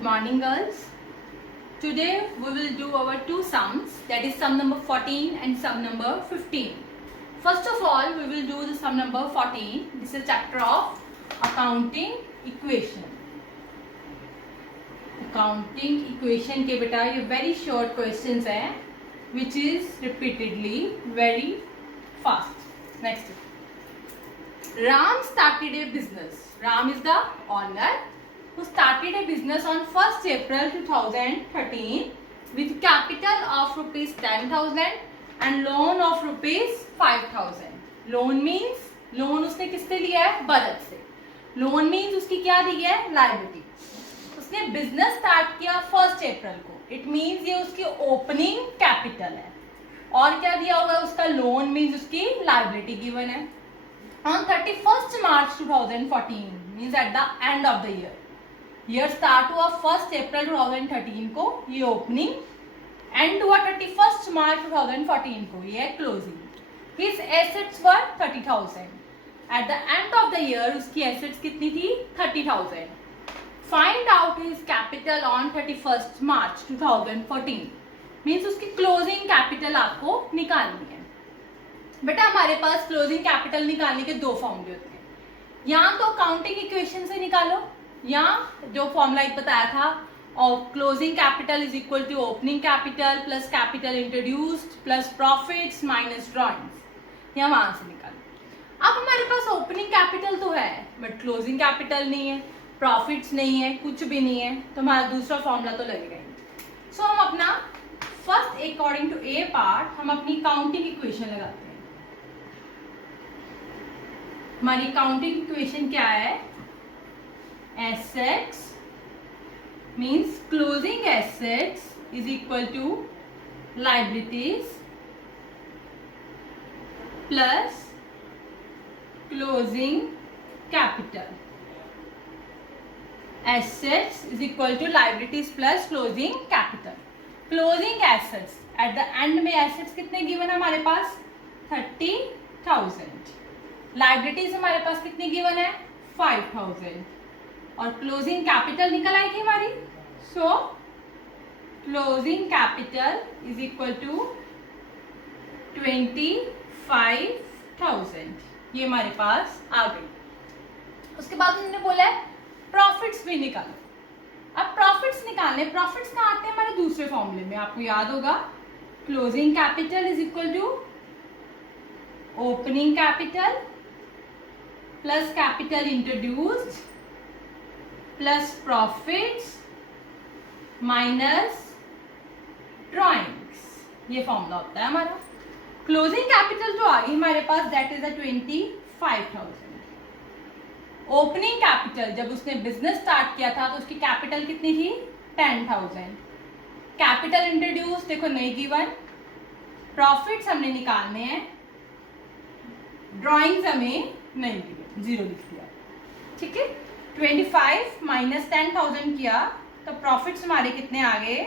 Good morning, girls. Today we will do our two sums, that is sum number 14 and sum number 15. First of all, we will do the sum number 14. This is a chapter of accounting equation. Accounting equation के बेटा ये very short questions है, which is repeatedly very fast. Next. Ram started a business. Ram is the owner who started a business on 1st April 2013 with capital of rupees 10,000 and loan of rupees 5,000. Loan means loan उसने किससे लिया है? बचत से. Loan means उसकी क्या दी है? Liability. उसने बिजनेस स्टार्ट किया 1st अप्रैल को. इट मीन्स ये उसकी ओपनिंग कैपिटल है. और क्या दिया होगा उसका? लोन मीन्स उसकी लाइबिलिटी गिवन है. On 31st March 2014 means eight the end of the year start हुआ 1st अप्रैल 2013 को ये ओपनिंग, एंड हुआ 31st मार्च 2014 को ये closing. His assets were 30,000. Eight the end of the year उसकी एसेट्स कितनी थी? 30,000. Find out his capital on 31st March 2014 means उसकी क्लोजिंग कैपिटल आपको निकालनी है. बेटा हमारे पास क्लोजिंग कैपिटल निकालने के दो फॉर्मूले होते हैं. या तो अकाउंटिंग इक्वेशन से निकालो, या जो फॉर्मूला एक बताया था, और closing capital is equal to opening capital plus capital introduced plus profits minus drawings, या वहां से निकालो. अब हमारे पास ओपनिंग कैपिटल तो है बट क्लोजिंग कैपिटल नहीं है, प्रॉफिट्स नहीं है, कुछ भी नहीं है, तो हमारा दूसरा फॉर्मूला तो लगेगा ही. सो हम अपना first according to a part हम अपनी काउंटिंग इक्वेशन लगाते हैं. हमारी काउंटिंग इक्वेशन क्या है? Assets means closing assets is equal to liabilities plus closing capital. Assets is equal to liabilities plus closing capital. Closing assets at the end में assets कितने given है हमारे पास? 30,000. लाइबिलिटीज हमारे पास कितनी गिवन है? 5,000. और क्लोजिंग कैपिटल निकल आएगी हमारी. So closing capital is equal to 25,000. ये हमारे पास आ गई. उसके बाद उन्होंने बोला है प्रॉफिट्स भी निकालो. अब प्रॉफिट्स निकालने, प्रॉफिट्स कहाँ आते हैं? हमारे दूसरे फॉर्मूले में आपको याद होगा, closing capital is equal to opening capital plus capital introduced plus profits minus drawings. ये फॉर्मूला होता है हमारा. क्लोजिंग कैपिटल जो आ गई हमारे पास, दैट इज 25,000. ओपनिंग कैपिटल जब उसने बिजनेस स्टार्ट किया था तो उसकी कैपिटल कितनी थी? 10,000. कैपिटल इंट्रोड्यूस देखो नहीं गिवन, प्रॉफिट्स हमने निकालने हैं, ड्रॉइंग्स हमें नहीं गिवन, 0 लिख दिया. ठीक है. 25 माइनस 10,000 किया तो प्रॉफिट्स हमारे कितने आ गए?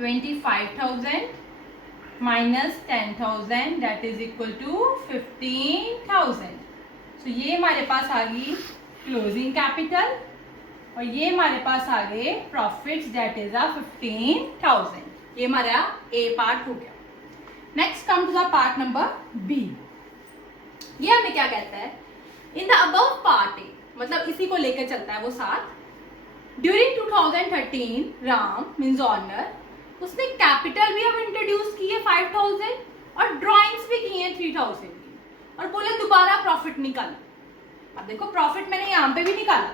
25,000 minus 10,000 that is equal to 15,000. तो ये हमारे पास आ गई क्लोजिंग कैपिटल और ये हमारे पास आ गए प्रॉफिट्स दैट इज 15,000. ये हमारा ए पार्ट हो गया. Next come to the part number B. ये हमें क्या कहता है? In the above part A, मतलब इसी को लेकर चलता है वो साथ. ड्यूरिंग 2013 राम मीन्स ऑनर, उसने कैपिटल भी अब इंट्रोड्यूस की है 5,000 और ड्रॉइंग्स भी की है 3,000 की, और बोले दोबारा प्रॉफिट निकालो. अब देखो प्रॉफिट मैंने यहाँ पे भी निकाला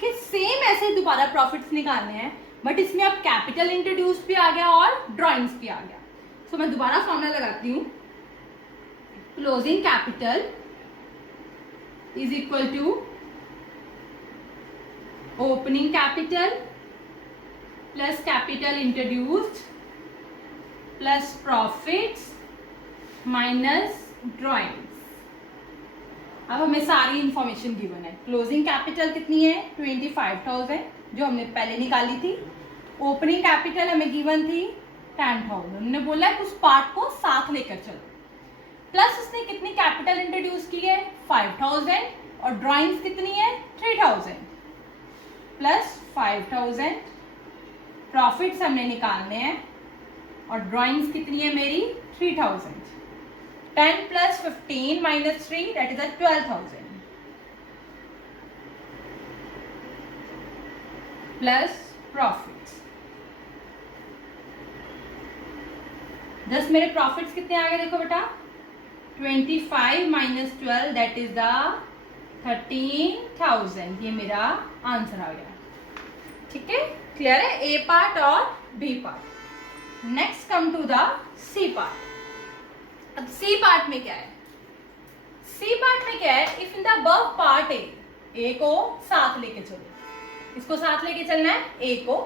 कि सेम ऐसे दोबारा प्रॉफिट्स निकालने हैं, बट इसमें अब कैपिटल इंट्रोड्यूस भी आ गया और ड्रॉइंग्स भी आ गया. सो मैं दोबारा फॉर्मूला लगाती हूँ. Closing capital is equal to opening capital plus capital introduced plus profits minus drawings. अब हमें सारी इंफॉर्मेशन गिवन है. क्लोजिंग कैपिटल कितनी है? 25,000 जो हमने पहले निकाली थी. ओपनिंग कैपिटल हमें गिवन थी 10,000. उन्होंने बोला है उस पार्ट को साथ लेकर चलो. प्लस उसने कितनी कैपिटल इंट्रोड्यूस की है? 5,000 और ड्राइंग्स कितनी है? 3,000 प्लस 5000, प्रॉफिट्स हमने निकालने हैं और ड्राइंग्स कितनी है मेरी 3000. 10 + 15 - 3 that is 12,000 plus profits. Just मेरे प्रॉफिट्स कितने आ गए देखो बेटा, 25 - 12 that is the 13,000. ये मेरा आंसर आ गया. ठीक है, क्लियर है ए पार्ट और B part. Next come to the C part. अब सी पार्ट में क्या है, सी पार्ट में क्या है, if in the above part ए को साथ लेके चलो, इसको साथ लेके चलना है ए को.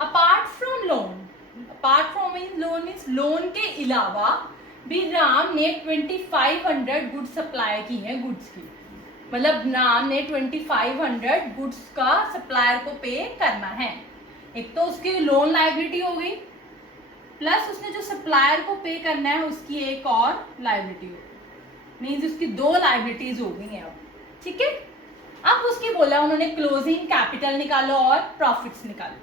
Apart from loan, apart from loan means loan के अलावा भी राम ने 2500 गुड्स सप्लाई की है, गुड्स की, मतलब राम ने 2500 गुड्स का सप्लायर को पे करना है. एक तो उसकी लोन लायबिलिटी हो गई, प्लस उसने जो सप्लायर को पे करना है उसकी एक और लायबिलिटी हो गई, मीन्स उसकी 2 लायबिलिटीज हो गई हैं अब. ठीक है, अब उसकी बोला उन्होंने क्लोजिंग कैपिटल निकालो और प्रॉफिट्स निकालो.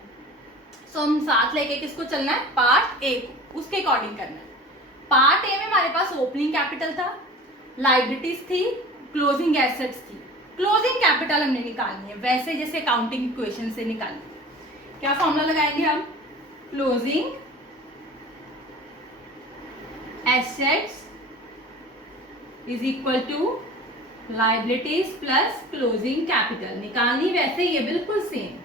सो हम साथ लेके किसको चलना है, पार्ट ए को, उसके अकॉर्डिंग करना है. पार्ट ए में हमारे पास ओपनिंग कैपिटल था, लायबिलिटीज थी, क्लोजिंग एसेट्स थी. क्लोजिंग कैपिटल हमने निकालनी है वैसे जैसे अकाउंटिंग इक्वेशन से निकालनी. क्या फॉर्मूला लगाएंगे हम, closing assets is equal to liabilities plus closing capital. निकालनी वैसे ये बिल्कुल सेम.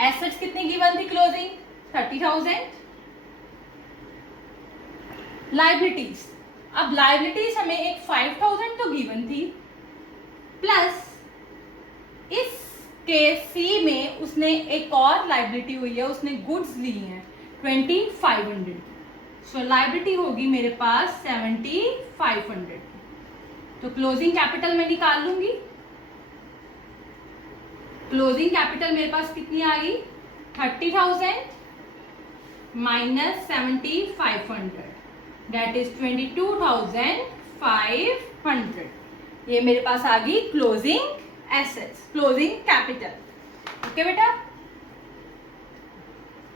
एसेट्स कितनी गिवन थी, क्लोजिंग 30,000. लायबिलिटीज, अब लायबिलिटीज हमें एक 5,000 तो गिवन थी, प्लस इस केस सी में उसने एक और लायबिलिटी हुई है, उसने गुड्स ली हैं 2500 की. सो लायबिलिटी होगी मेरे पास 7500. तो क्लोजिंग कैपिटल मैं निकाल लूंगी. क्लोजिंग कैपिटल मेरे पास कितनी आ गई, 30,000 - 7500 दैट इज 22,500. ये मेरे पास आ गई closing assets, closing capital. Okay बेटा,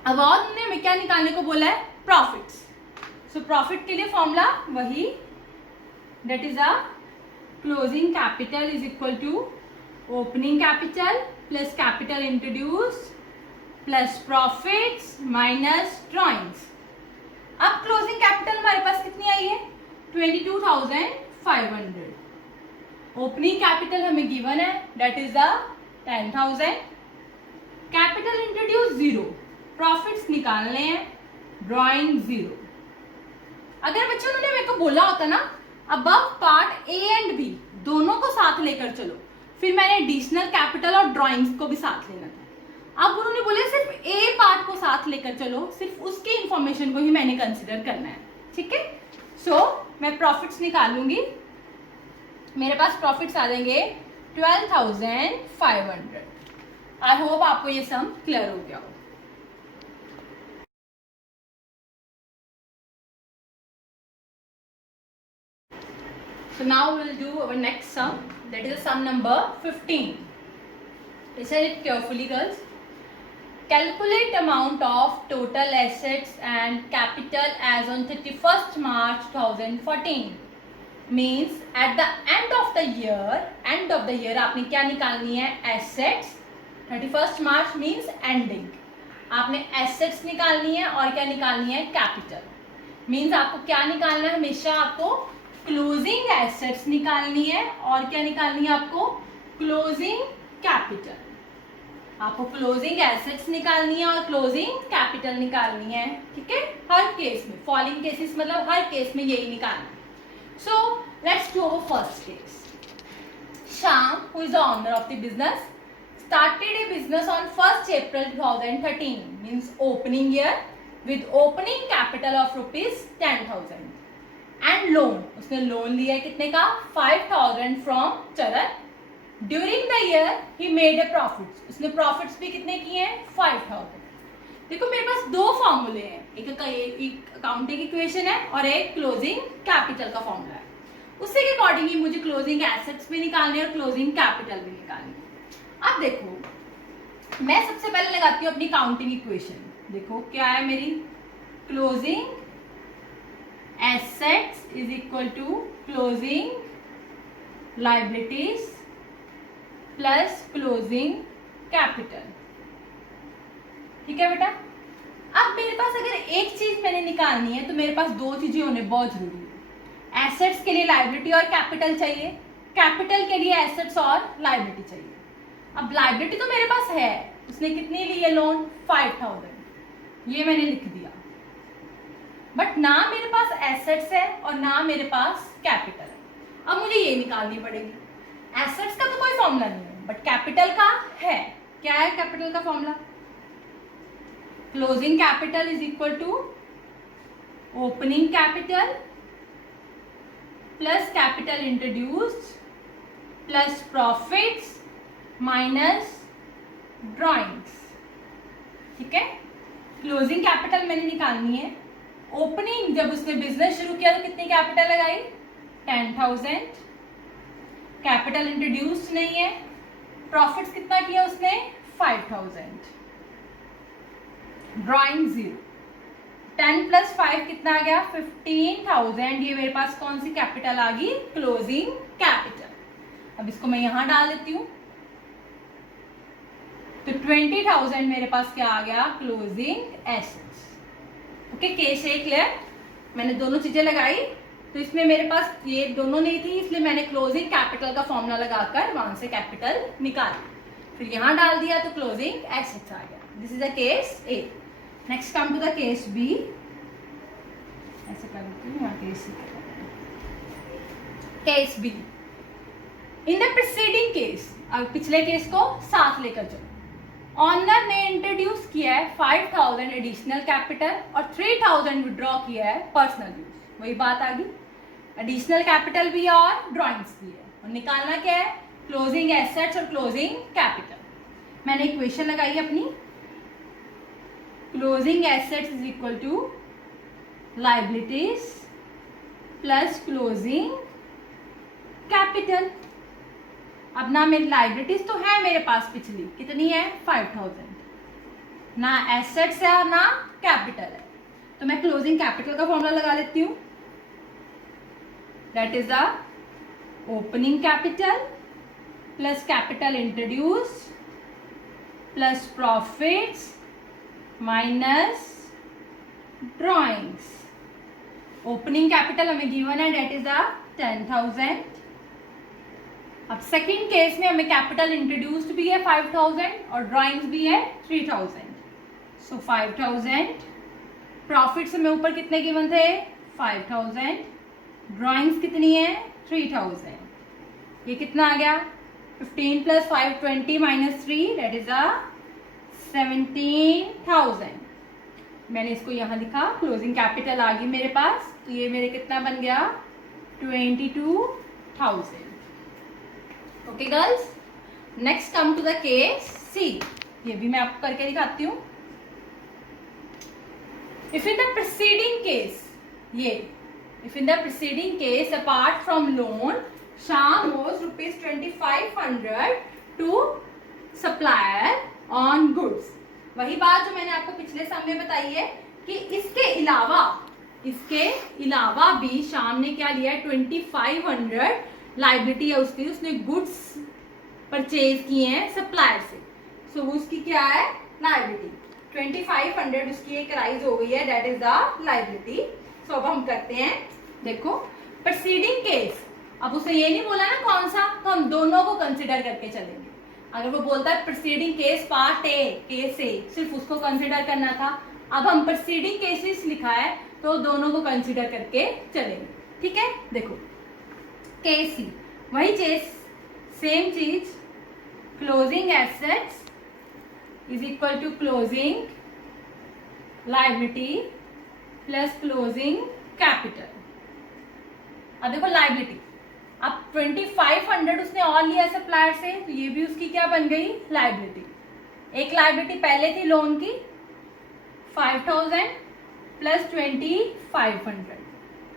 अब और हमने हमें क्या निकालने को बोला है, प्रॉफिट्स. सो प्रॉफिट के लिए फॉर्मूला वही, that is a closing capital is equal to opening capital plus capital introduce plus profits minus drawings. अब क्लोजिंग कैपिटल हमारे पास कितनी आई है, 22,500. ओपनिंग कैपिटल हमें गिवन है, that is the 10,000. Capital introduce 0, profits निकालने हैं, ड्रॉइंग 0. अगर बच्चों उन्होंने मेरे को बोला होता ना above part A and B दोनों को साथ लेकर चलो, फिर मैंने एडिशनल कैपिटल और ड्राइंग्स को भी साथ लेना था. अब उन्होंने बोले सिर्फ ए पार्ट को साथ लेकर चलो, सिर्फ उसकी इंफॉर्मेशन को ही मैंने कंसिडर करना है. ठीक है, सो मैं प्रॉफिट्स निकालूंगी. मेरे पास प्रॉफिट्स आ जाएंगे 12,500. आई होप आपको ये सम क्लियर हो गया हो. So now we will do our next sum, that is sum number 15. Listen it carefully, girls. Calculate amount of total assets and capital as on 31st March 2014. Means at the end of the year आपने क्या निकालनी है, assets. 31st March means ending. आपने assets निकालनी है और क्या निकालनी है, capital. Means आपको क्या निकालना है, हमेशा आपको क्लोजिंग एसेट्स निकालनी है और क्या निकालनी है आपको, क्लोजिंग कैपिटल. आपको क्लोजिंग एसेट्स निकालनी है और क्लोजिंग कैपिटल निकालनी है. ठीक है, हर केस में, फॉलोइंग केसेस मतलब हर केस में यही निकालना है. So let's do our first case. Shyam, who is the owner of the business, started a business on 1st April 2013, means opening year, with opening capital of ₹10,000 and loan. उसने loan लिया है कितने का, 5,000 from चरण. During the year he made a profits. उसने profits भी कितने किए हैं, 5,000. देखो मेरे पास दो फॉर्मूले हैं, एक अकाउंटिंग इक्वेशन है और एक क्लोजिंग कैपिटल का फॉर्मूला है. उसी के अकॉर्डिंग ही मुझे क्लोजिंग एसेट्स भी निकालनी है और क्लोजिंग कैपिटल भी निकालनी है. अब देखो मैं सबसे पहले लगाती हूँ अपनी काउंटिंग इक्वेशन। देखो क्या है मेरी, closing assets is equal to closing liabilities plus closing capital. ठीक है बेटा। अब मेरे पास अगर एक चीज मैंने निकालनी है तो मेरे पास दो चीजें होने बहुत जरूरी है। एसेट्स के लिए लायबिलिटी और कैपिटल चाहिए, कैपिटल के लिए एसेट्स और लायबिलिटी चाहिए। अब लायबिलिटी तो मेरे पास है, उसने कितनी ली है लोन, 5000, ये मैंने लिख दिया। बट ना मेरे पास एसेट्स है और ना मेरे पास कैपिटल है। अब मुझे ये निकालनी पड़ेगी। एसेट्स का तो कोई फॉर्मूला नहीं है, बट कैपिटल का है। क्या है कैपिटल का formula, closing capital is equal to opening capital plus capital introduced plus profits minus drawings. ठीक है, क्लोजिंग कैपिटल मैंने निकालनी है। ओपनिंग, जब उसने बिजनेस शुरू किया तो कितनी कैपिटल लगाई, 10,000। कैपिटल इंट्रोड्यूस्ड नहीं है। प्रॉफिट्स कितना किया उसने, 5000। ड्रॉइंग 0। 10 प्लस 5 कितना आ गया, 15,000। ये मेरे पास कौन सी कैपिटल आ गई, क्लोजिंग कैपिटल। अब इसको मैं यहां डाल देती हूं तो 20,000 मेरे पास क्या आ गया, क्लोजिंग एसेट्स। ओके, केस ए क्लियर। मैंने दोनों चीजें लगाई तो इसमें मेरे पास ये दोनों नहीं थी, इसलिए मैंने क्लोजिंग कैपिटल का फॉर्मूला लगाकर वहां से कैपिटल निकाला, फिर यहां डाल दिया तो क्लोजिंग एसेट्स आ गया। This is a case A. Next come to the case B. ऐसे कर देती हूँ, यहाँ case C. Case B, in the preceding case, अब पिछले केस को साथ लेकर चलो। ऑनर ने इंट्रोड्यूस किया है 5000 एडिशनल कैपिटल और 3000 विड्रॉ किया है पर्सनल यूज। वही बात आ गई, एडिशनल कैपिटल भी है और ड्रॉइंग्स भी है, और निकालना क्या है, क्लोजिंग एसेट्स और क्लोजिंग कैपिटल। मैंने इक्वेशन लगाई अपनी, closing assets is equal to liabilities plus closing capital. अब ना मेरी लायबिलिटीज तो है मेरे पास, पिछली कितनी है, 5000। ना एसेट्स है और ना कैपिटल है, तो मैं क्लोजिंग कैपिटल का फॉर्मूला लगा लेती हूं। That is the opening capital plus capital introduced plus profits minus drawings. Opening capital हमें गिवन है, दैट इज द 10,000। अब सेकंड केस में हमें कैपिटल इंट्रोड्यूस्ड भी है 5000 और ड्राइंग्स भी है 3000। सो 5000, प्रॉफिट्स हमें ऊपर कितने गिवन थे, 5000। ड्राइंग्स कितनी है, 3000। ये कितना आ गया, 15 प्लस 5 20 माइनस 3 दैट इज अ 17,000। मैंने इसको यहाँ लिखा, क्लोजिंग कैपिटल आ गई मेरे पास, तो ये मेरे कितना बन गया, 22,000। Okay girls, next come to the case C. ये भी मैं आपको करके दिखाती हूँ। If in the preceding case, ये if in the preceding case apart from loan Shyam owes ₹2500 to supplier on goods. वही बात जो मैंने आपको पिछले समय बताई है कि इसके अलावा भी श्याम ने क्या लिया है, 2500 लायबिलिटी है उसकी, उसने गुड्स परचेज किए हैं सप्लायर से। सो उसकी क्या है, लायबिलिटी 2500 उसकी एक राइज हो गई है, दैट इज द लायबिलिटी। सो अब हम करते हैं, देखो प्रीसीडिंग केस। अब उसे ये नहीं बोला ना कौन सा, तो हम दोनों को कंसिडर करके चलेंगे। अगर वो बोलता है preceding case part A, case A, सिर्फ उसको कंसिडर करना था। अब हम प्रीसीडिंग केसेस लिखा है तो दोनों को कंसिडर करके चलेंगे। ठीक है, देखो केस सी, वही चीज, सेम चीज, closing assets is equal to closing liability plus closing capital. अब देखो लायबिलिटी, अब 2500 उसने और लिया सप्लायर से, तो ये भी उसकी क्या बन गई, लायबिलिटी। एक लायबिलिटी पहले थी लोन की 5000 प्लस 2500,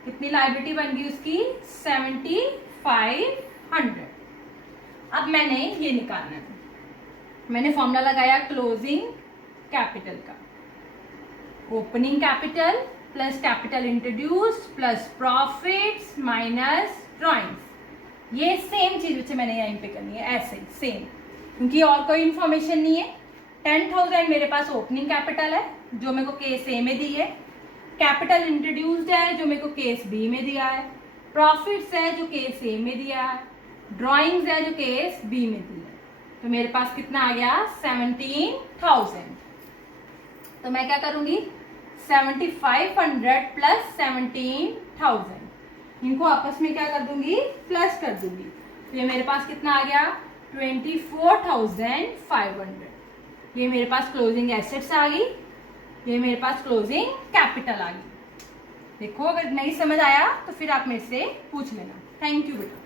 कितनी लायबिलिटी बन गई उसकी, 7500। अब मैंने ये निकालना है, मैंने फॉर्मूला लगाया क्लोजिंग कैपिटल का, opening capital plus capital introduced plus profits minus drawings. ये सेम चीज बच्चे मैंने यहाँ पे करनी है, ऐसे ही सेम, क्योंकि और कोई इंफॉर्मेशन नहीं है। 10,000 मेरे पास ओपनिंग कैपिटल है जो मेरे को केस ए में दी है, कैपिटल इंट्रोड्यूस्ड है जो मेरे को केस बी में दिया है, प्रॉफिट्स है जो केस ए में दिया है, ड्रॉइंग्स है जो केस बी में दी है। तो मेरे पास कितना आ गया 17,000। तो मैं क्या करूंगी 7,500 प्लस 17,000, इनको आपस में क्या कर दूंगी प्लस कर दूंगी। तो ये मेरे पास कितना आ गया 24,500। ये मेरे पास क्लोजिंग एसेट्स आ गई, ये मेरे पास क्लोजिंग कैपिटल आ गई। देखो अगर नहीं समझ आया तो फिर आप मेरे से पूछ लेना। थैंक यू बेटा।